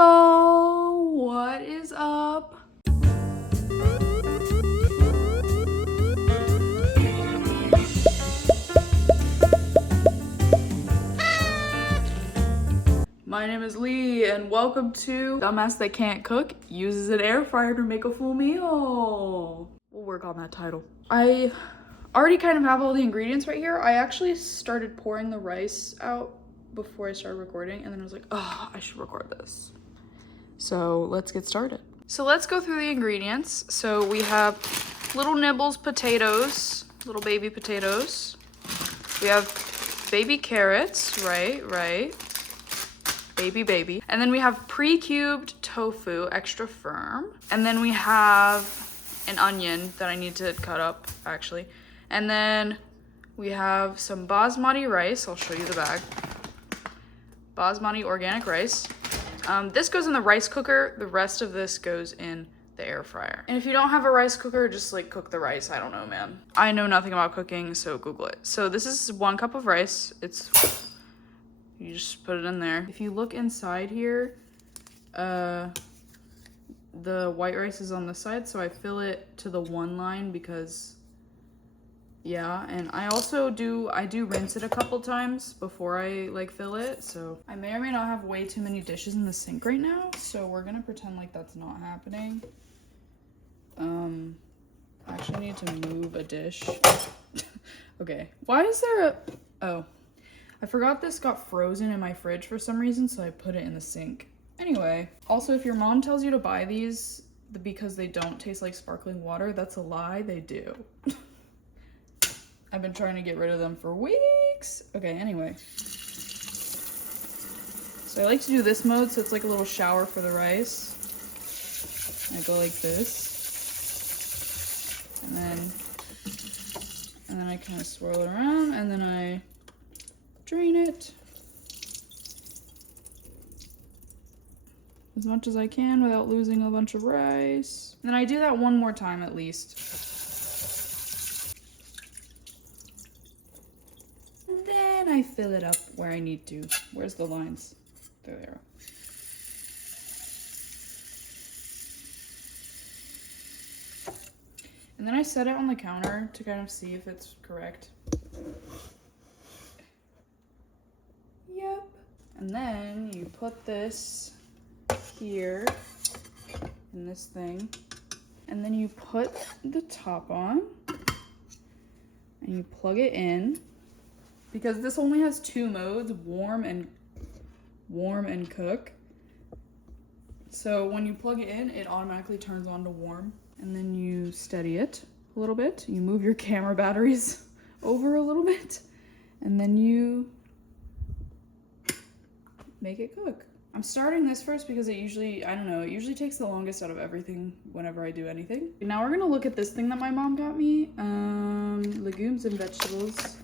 y'all, what is up? My name is Lee and welcome to Dumbass That Can't Cook Uses an Air Fryer to Make a Full Meal. We'll work on that title. I already kind of have all the ingredients right here. I actually started pouring the rice out before I started recording, and then I was like, oh, I should record this. So let's get started. So let's go through the ingredients. So we have Little Nibbles potatoes, little baby potatoes. We have baby carrots, right. Baby. And then we have pre-cubed tofu, extra firm. And then we have an onion that I need to cut up, actually. And then we have some basmati rice. I'll show you the bag. Basmati organic rice. This goes in the rice cooker. The rest of this goes in the air fryer. And if you don't have a rice cooker, just like cook the rice. I don't know, man. I know nothing about cooking, so Google it. So this is 1 cup of rice. You just put it in there. If you look inside here, the white rice is on the side, so I fill it to the 1 line because, yeah. And I do rinse it a couple times before I like fill it. So I may or may not have way too many dishes in the sink right now, so we're gonna pretend like that's not happening. I actually need to move a dish. Okay, why is there oh. I forgot this got frozen in my fridge for some reason, so I put it in the sink. Anyway, also if your mom tells you to buy these because they don't taste like sparkling water, that's a lie, they do. I've been trying to get rid of them for weeks. Okay, anyway. So I like to do this mode, so it's like a little shower for the rice. I go like this. And then I kind of swirl it around, and then I drain it as much as I can without losing a bunch of rice. And then I do that 1 more time at least. And then I fill it up where I need to. Where's the lines? There they are. And then I set it on the counter to kind of see if it's correct. Yep. And then you put this here in this thing, and then you put the top on and you plug it in, because this only has 2 modes, warm and cook. So when you plug it in, it automatically turns on to warm, and then you steady it a little bit. You move your camera batteries over a little bit, and then you make it cook. I'm starting this first because it usually, I don't know, it usually takes the longest out of everything whenever I do anything. Now we're gonna look at this thing that my mom got me. Legumes and vegetables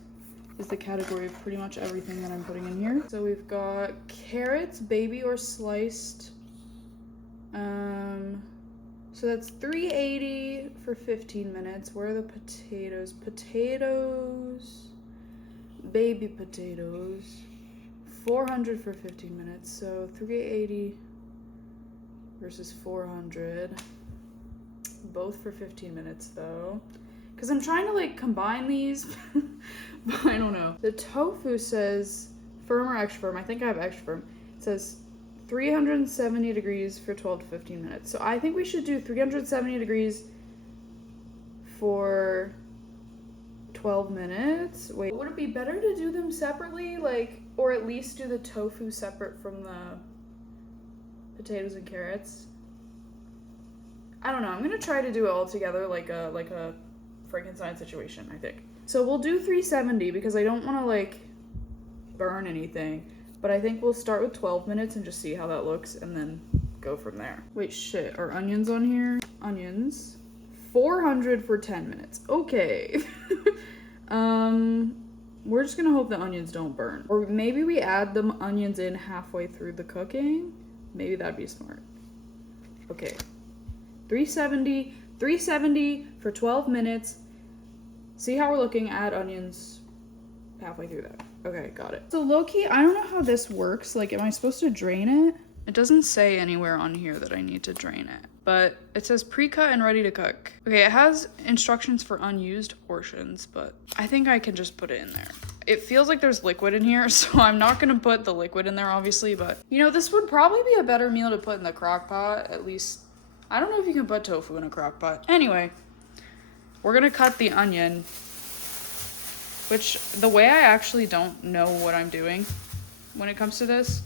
is the category of pretty much everything that I'm putting in here. So we've got carrots, baby or sliced. So that's $3.80 for 15 minutes. Where are the potatoes? Baby potatoes. $400 for 15 minutes, so $3.80 versus $400. Both for 15 minutes though, because I'm trying to like combine these, but I don't know. The tofu says firm or extra firm. I think I have extra firm. It says 370 degrees for 12 to 15 minutes. So I think we should do 370 degrees for 12 minutes. Wait, would it be better to do them separately, like, or at least do the tofu separate from the potatoes and carrots? I don't know. I'm gonna try to do it all together like a Frankenstein situation, I think. So we'll do 370 because I don't want to like burn anything, but I think we'll start with 12 minutes and just see how that looks and then go from there. Wait, shit, are onions on here? Onions. 400 for 10 minutes. Okay. We're just gonna hope the onions don't burn. Or maybe we add the onions in halfway through the cooking. Maybe that'd be smart. Okay. 370 for 12 minutes. See how we're looking, add onions halfway through that. Okay, got it. So low-key, I don't know how this works. Like, am I supposed to drain it? It doesn't say anywhere on here that I need to drain it, but it says pre-cut and ready to cook. Okay, it has instructions for unused portions, but I think I can just put it in there. It feels like there's liquid in here, so I'm not gonna put the liquid in there, obviously, but you know, this would probably be a better meal to put in the crock pot, at least. I don't know if you can put tofu in a crock pot. Anyway, we're gonna cut the onion, which the way I actually don't know what I'm doing when it comes to this,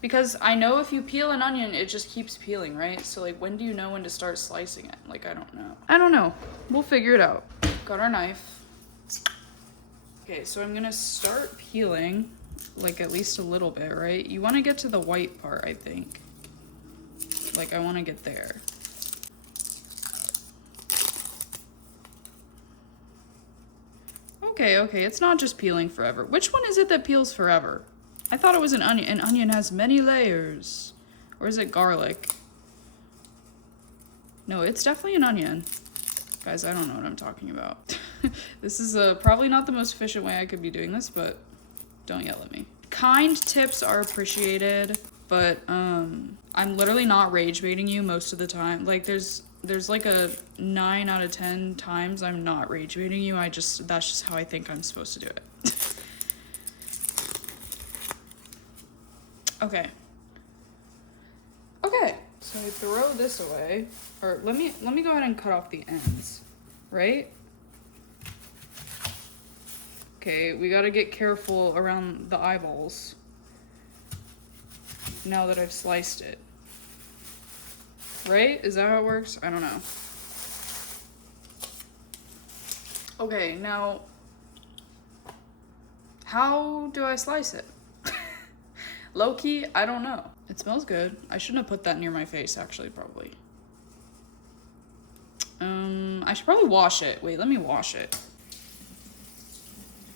because I know if you peel an onion, it just keeps peeling, right? So like, when do you know when to start slicing it? Like, I don't know. We'll figure it out. Got our knife. Okay, so I'm gonna start peeling, like at least a little bit, right? You wanna get to the white part, I think. Like, I wanna get there. Okay, it's not just peeling forever. Which one is it that peels forever? I thought it was an onion. An onion has many layers. Or is it garlic? No, it's definitely an onion. Guys, I don't know what I'm talking about. This is probably not the most efficient way I could be doing this, but don't yell at me. Kind tips are appreciated, but I'm literally not rage baiting you most of the time. Like, there's like a 9 out of 10 times I'm not rage baiting you. That's just how I think I'm supposed to do it. Okay, so I throw this away, or let me go ahead and cut off the ends, right? Okay, we gotta get careful around the eyeballs now that I've sliced it. Right? Is that how it works? I don't know. Okay, now, how do I slice it? Low-key, I don't know. It smells good. I shouldn't have put that near my face, actually, probably. I should probably wash it. Wait, let me wash it.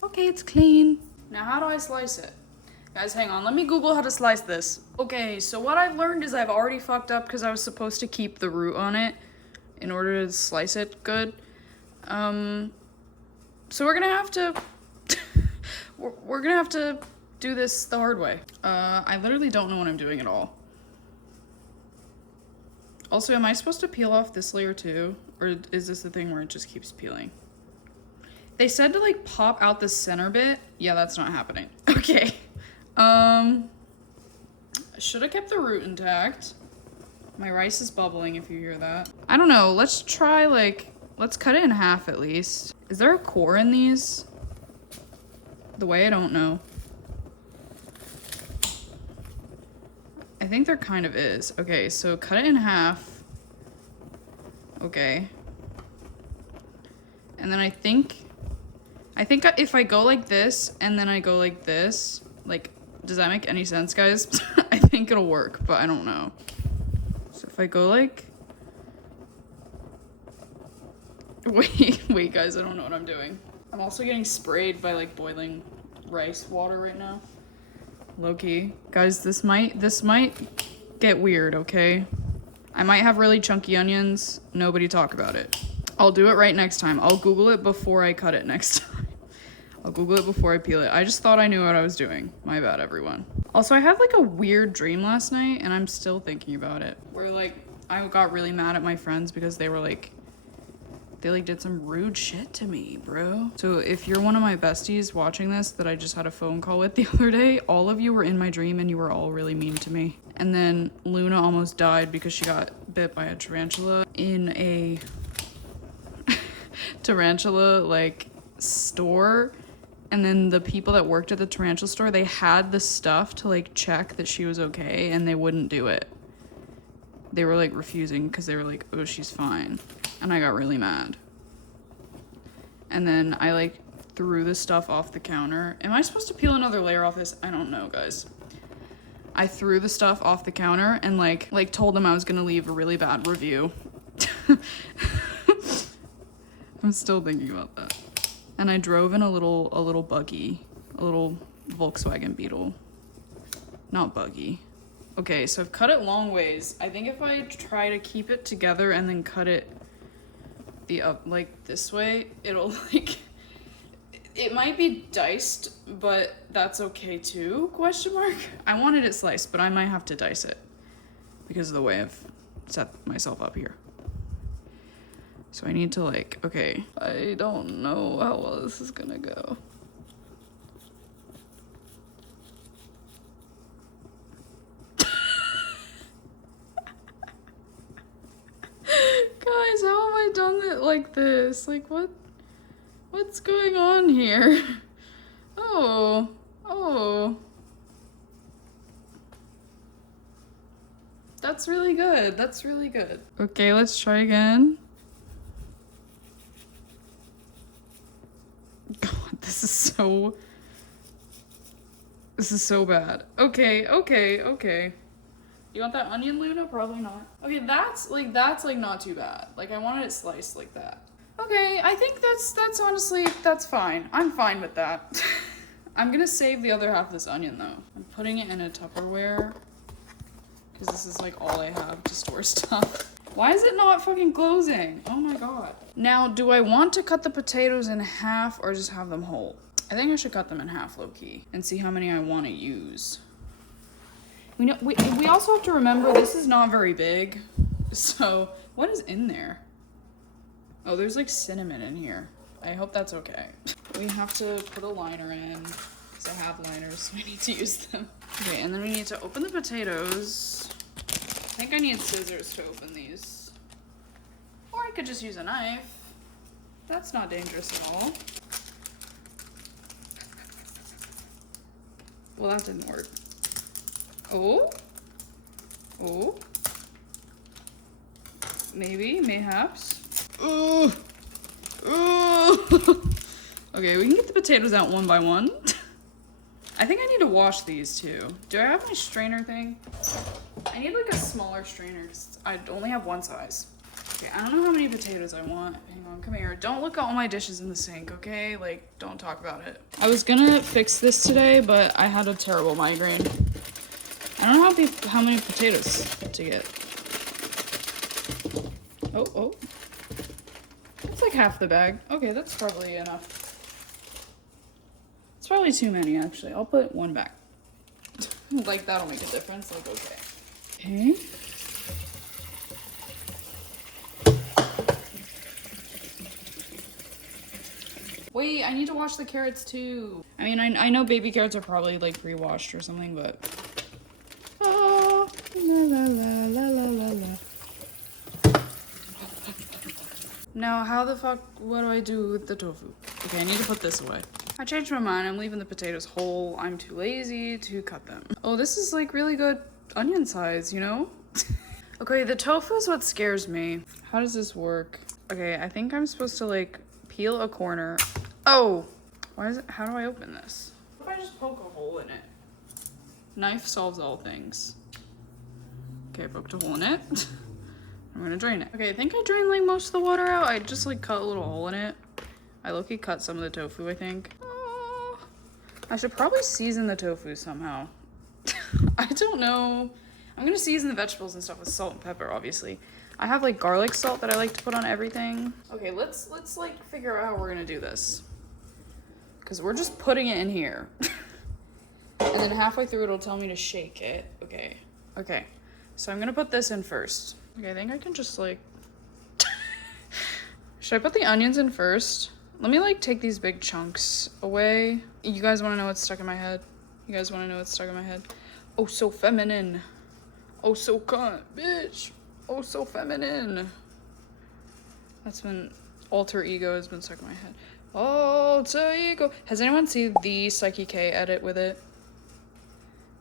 Okay, it's clean. Now, how do I slice it? Guys, hang on. Let me Google how to slice this. Okay, so what I've learned is I've already fucked up because I was supposed to keep the root on it in order to slice it good. So we're gonna have to... we're gonna have to do this the hard way. I literally don't know what I'm doing at all. Also, am I supposed to peel off this layer too? Or is this the thing where it just keeps peeling? They said to like pop out the center bit. Yeah, that's not happening. Okay. Should have kept the root intact. My rice is bubbling if you hear that. I don't know. Let's try let's cut it in half at least. Is there a core in these? The way I don't know. I think there kind of is. Okay, so cut it in half. Okay. And then I think if I go like this and then I go like this, like, does that make any sense, guys? I think it'll work, but I don't know. So if I go like... Wait, guys, I don't know what I'm doing. I'm also getting sprayed by, like, boiling rice water right now. Low-key. Guys, this might get weird, okay? I might have really chunky onions. Nobody talk about it. I'll do it right next time. I'll Google it before I cut it next time. I'll Google it before I peel it. I just thought I knew what I was doing. My bad, everyone. Also, I had like a weird dream last night and I'm still thinking about it. Where like, I got really mad at my friends because they were like, they did some rude shit to me, bro. So if you're one of my besties watching this that I just had a phone call with the other day, all of you were in my dream and you were all really mean to me. And then Luna almost died because she got bit by a tarantula in a tarantula like store. And then the people that worked at the tarantula store, they had the stuff to like check that she was okay and they wouldn't do it. They were like refusing because they were like, oh, she's fine. And I got really mad. And then I like threw the stuff off the counter. Am I supposed to peel another layer off this? I don't know, guys. I threw the stuff off the counter and like told them I was gonna leave a really bad review. I'm still thinking about that. And I drove in a little buggy, a little Volkswagen Beetle. Not buggy. Okay, so I've cut it long ways. I think if I try to keep it together and then cut it like this way, it'll like, It might be diced, but that's okay too, question mark. I wanted it sliced, but I might have to dice it because of the way I've set myself up here. So I need to like, okay, I don't know how well this is gonna go. Guys, how have I done it like this? Like what's going on here? Oh. That's really good. That's really good. Okay, let's try again. God, this is so bad. Okay. You want that onion, Luna? Probably not. Okay, that's not too bad. Like, I wanted it sliced like that. Okay, I think that's honestly, that's fine. I'm fine with that. I'm gonna save the other half of this onion though. I'm putting it in a Tupperware because this is like all I have to store stuff. Why is it not fucking closing? Oh my god. Now, do I want to cut the potatoes in half or just have them whole? I think I should cut them in half, low-key, and see how many I want to use. We also have to remember this is not very big. So, what is in there? Oh, there's like cinnamon in here. I hope that's okay. We have to put a liner in because I have liners, so I need to use them. Okay, and then we need to open the potatoes. I think I need scissors to open these. Or I could just use a knife. That's not dangerous at all. Well, that didn't work. Oh. Maybe, mayhaps. Ooh. Okay, we can get the potatoes out one by one. I think I need to wash these too. Do I have my strainer thing? I need like a smaller strainer because I only have one size. Okay, I don't know how many potatoes I want. Hang on, come here. Don't look at all my dishes in the sink, okay? Like, don't talk about it. I was gonna fix this today, but I had a terrible migraine. I don't know how many potatoes to get. Oh. That's like half the bag. Okay, that's probably enough. It's probably too many, actually. I'll put one back. Like, that'll make a difference. Like, okay. Okay. Wait, I need to wash the carrots too. I mean, I know baby carrots are probably like pre-washed or something, but... Oh, la. Now, how the fuck, what do I do with the tofu? Okay, I need to put this away. I changed my mind. I'm leaving the potatoes whole. I'm too lazy to cut them. Oh, this is like really good onion size, you know? Okay, the tofu is what scares me. How does this work? Okay, I think I'm supposed to like peel a corner. Oh, why is it? How do I open this? What if I just poke a hole in it? Knife solves all things. Okay, I poked a hole in it. I'm gonna drain it. Okay, I think I drained like most of the water out. I just like cut a little hole in it. I low-key cut some of the tofu, I think. Oh, I should probably season the tofu somehow. I don't know. I'm gonna season the vegetables and stuff with salt and pepper, obviously. I have like garlic salt that I like to put on everything. Okay, let's like figure out how we're gonna do this. Cause we're just putting it in here. And then halfway through it'll tell me to shake it. Okay. So I'm gonna put this in first. Okay, I think I can just like... Should I put the onions in first? Let me like take these big chunks away. You guys wanna know what's stuck in my head? Oh, so feminine. Oh, so cunt, bitch. Oh, so feminine. That's when alter ego has been stuck in my head. Alter ego. Has anyone seen the Psyche K edit with it?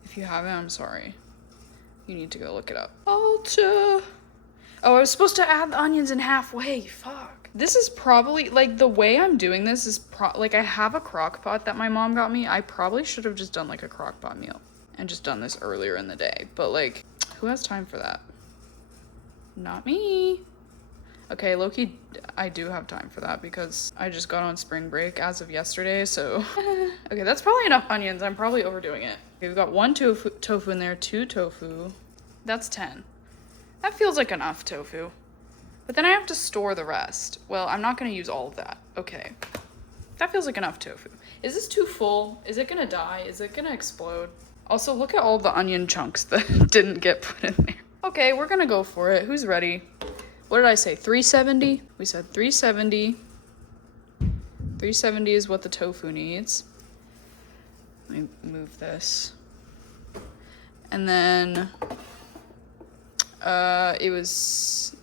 If you haven't, I'm sorry. You need to go look it up. Alter. Oh, I was supposed to add the onions in halfway. Fuck. This is probably, like, the way I'm doing this is, like, I have a crock pot that my mom got me. I probably should have just done, like, a crock pot meal and just done this earlier in the day. But, like, who has time for that? Not me. Okay, low-key, I do have time for that because I just got on spring break as of yesterday, so... Okay, that's probably enough onions. I'm probably overdoing it. Okay, we've got 1 tofu in there, 2 tofu. That's 10. That feels like enough tofu. But then I have to store the rest. Well, I'm not going to use all of that. Okay. That feels like enough tofu. Is this too full? Is it gonna die? Is it gonna explode? Also, look at all the onion chunks that didn't get put in there. Okay, we're gonna go for it. Who's ready? What did I say? 370? We said 370. 370 is what the tofu needs. Let me move this. And then it was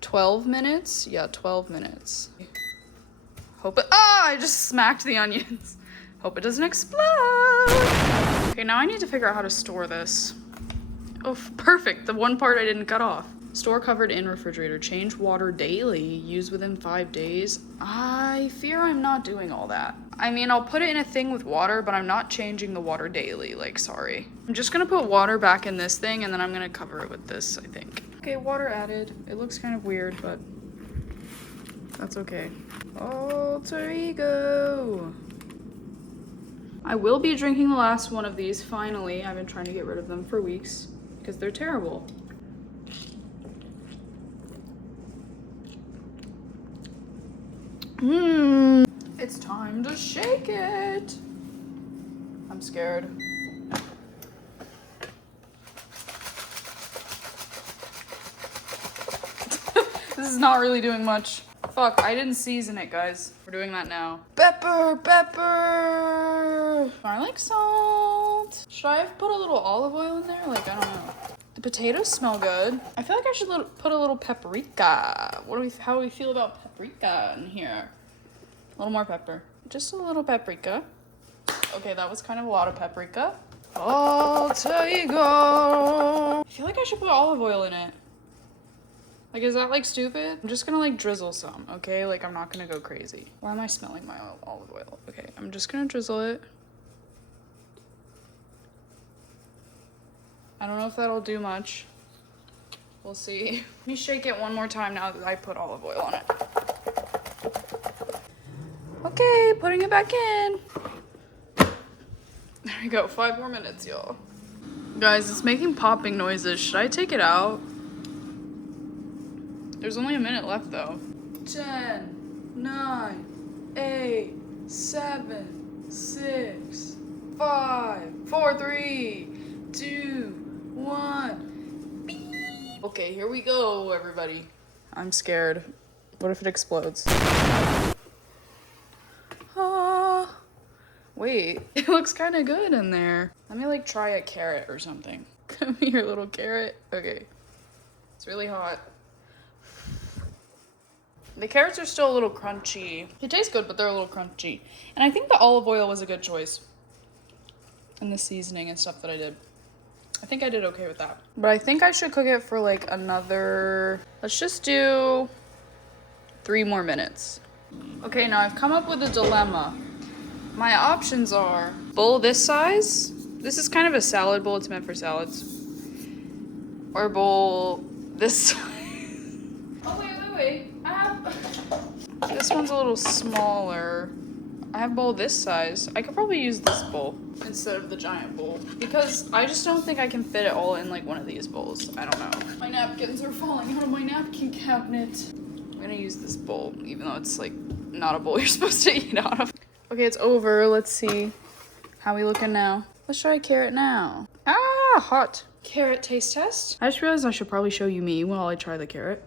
12 minutes? Yeah, 12 minutes. Hope it, I just smacked the onions. Hope it doesn't explode. Okay, now I need to figure out how to store this. Oh, perfect, the one part I didn't cut off. Store covered in refrigerator. Change water daily. Use within 5 days. I fear I'm not doing all that. I mean, I'll put it in a thing with water, but I'm not changing the water daily. Like, sorry. I'm just gonna put water back in this thing, and then I'm gonna cover it with this, I think. Okay, water added. It looks kind of weird, but that's okay. Alter ego. I will be drinking the last one of these, finally. I've been trying to get rid of them for weeks, because they're terrible. It's time to shake it. I'm scared. This is not really doing much. Fuck, I didn't season it, guys. We're doing that now. Pepper, pepper. Garlic salt. Should I have put a little olive oil in there? Like, I don't know. The potatoes smell good. I feel like I should put a little paprika. How do we feel about paprika in here? A little more pepper. Just a little paprika. Okay, that was kind of a lot of paprika. Alter ego. I feel like I should put olive oil in it. Like, is that like stupid? I'm just gonna like drizzle some, okay? Like, I'm not gonna go crazy. Why am I smelling my olive oil? Okay, I'm just gonna drizzle it. I don't know if that'll do much. We'll see. Let me shake it one more time now that I put olive oil on it. Okay, putting it back in. There we go, 5 more minutes, y'all. Guys, it's making popping noises. Should I take it out? There's only a minute left though. 10, 9, 8, 7, 6, 5, 4, 3, 2, 1. Beep. Okay, here we go, everybody. I'm scared. What if it explodes? Wait, it looks kind of good in there. Let me like try a carrot or something. Come here, little carrot. Okay, it's really hot. The carrots are still a little crunchy. They taste good, but they're a little crunchy. And I think the olive oil was a good choice. And the seasoning and stuff that I did. I think I did okay with that. But I think I should cook it for like another, let's just do 3 more minutes. Okay, now I've come up with a dilemma. My options are bowl this size. This is kind of a salad bowl. It's meant for salads. Or bowl this size. Oh, wait. I have... This one's a little smaller. I have bowl this size. I could probably use this bowl instead of the giant bowl. Because I just don't think I can fit it all in like one of these bowls. I don't know. My napkins are falling out of my napkin cabinet. I'm gonna use this bowl, even though it's like not a bowl you're supposed to eat out of. Okay, it's over. Let's see. How we looking now? Let's try a carrot now. Ah, hot. Carrot taste test. I just realized I should probably show you me while I try the carrot.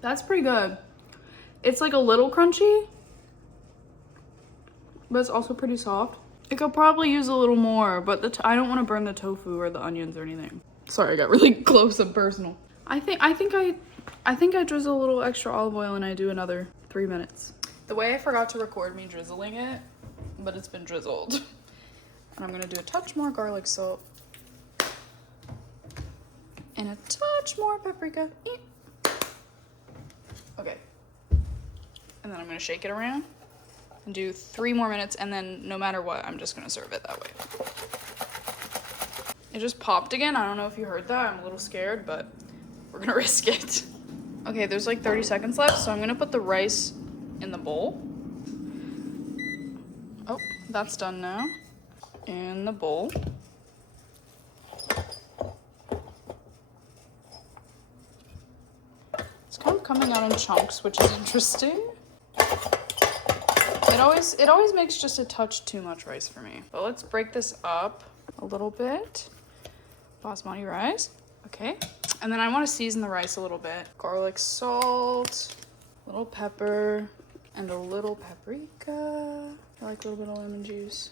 That's pretty good. It's like a little crunchy, but it's also pretty soft. I could probably use a little more, but I don't want to burn the tofu or the onions or anything. Sorry, I got really close and personal. I think I drizzle a little extra olive oil and I do another 3 minutes. The way I forgot to record me drizzling it, but it's been drizzled. And I'm gonna do a touch more garlic salt. And a touch more paprika. Okay. And then I'm gonna shake it around and do 3 more minutes, and then no matter what, I'm just gonna serve it that way. It just popped again. I don't know if you heard that. I'm a little scared, but we're gonna risk it. Okay, there's like 30 seconds left, so I'm gonna put the rice in the bowl. Oh, that's done now. In the bowl. coming out in chunks, which is interesting. It always makes just a touch too much rice for me. But let's break this up a little bit. Basmati rice. Okay. And then I want to season the rice a little bit. Garlic, salt, little pepper, and a little paprika. I like a little bit of lemon juice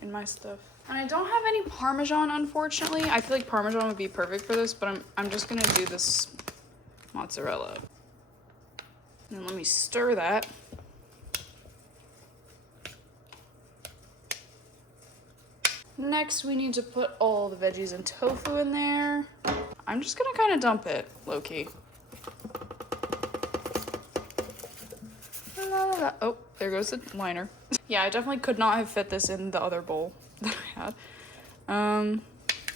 in my stuff. And I don't have any Parmesan, unfortunately. I feel like Parmesan would be perfect for this, but I'm just gonna do this mozzarella. And let me stir that. Next, we need to put all the veggies and tofu in there. I'm just gonna kind of dump it, low-key. Oh, there goes the liner. Yeah, I definitely could not have fit this in the other bowl that I had.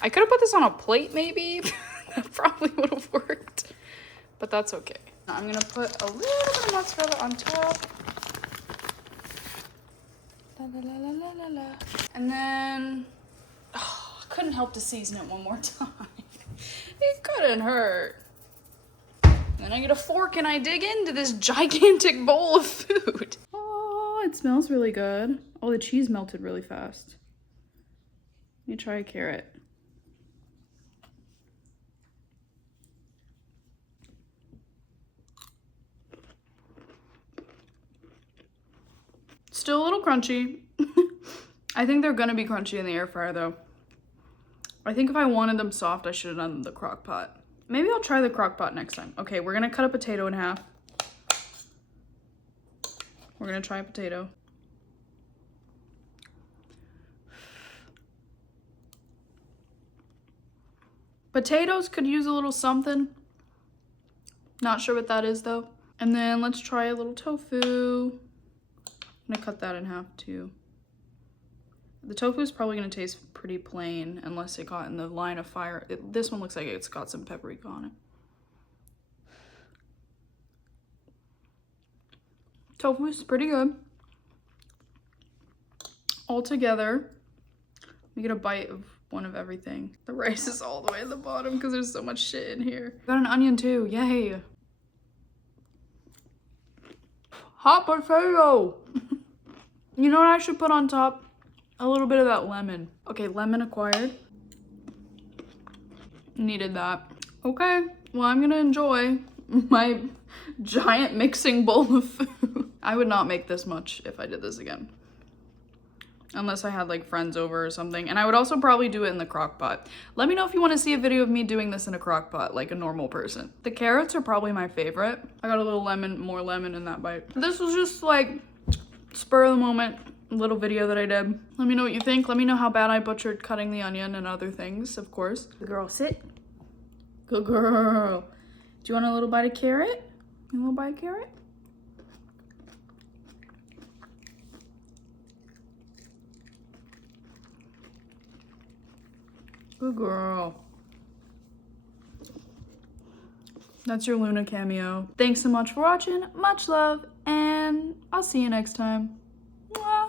I could have put this on a plate, maybe. That probably would have worked, but that's okay. I'm gonna put a little bit of mozzarella on top. La, la, la, la, la, la. And then, oh, I couldn't help to season it one more time. It couldn't hurt. Then I get a fork and I dig into this gigantic bowl of food. Oh, it smells really good. Oh, the cheese melted really fast. Let me try a carrot. Still a little crunchy. I think they're gonna be crunchy in the air fryer though. I think if I wanted them soft, I should have done the crock pot. Maybe I'll try the crock pot next time. Okay, we're gonna cut a potato in half. We're gonna try a potato. Potatoes could use a little something. Not sure what that is though. And then let's try a little tofu. I'm gonna cut that in half too. The tofu is probably gonna taste pretty plain unless it got in the line of fire. This one looks like it's got some paprika on it. Tofu is pretty good. All together, we get a bite of one of everything. The rice is all the way at the bottom because there's so much shit in here. Got an onion too, yay. Hot potato. You know what I should put on top? A little bit of that lemon. Okay, lemon acquired. Needed that. Okay, well, I'm gonna enjoy my giant mixing bowl of food. I would not make this much if I did this again. Unless I had like friends over or something. And I would also probably do it in the crock pot. Let me know if you want to see a video of me doing this in a crock pot like a normal person. The carrots are probably my favorite. I got a little lemon, more lemon in that bite. This was just like spur of the moment little video that I did. Let me know what you think. Let me know how bad I butchered cutting the onion and other things, of course. Good girl, sit. Good girl. Do you want a little bite of carrot? A little bite of carrot? Good girl. That's your Luna cameo. Thanks so much for watching. Much love, and I'll see you next time. Mwah.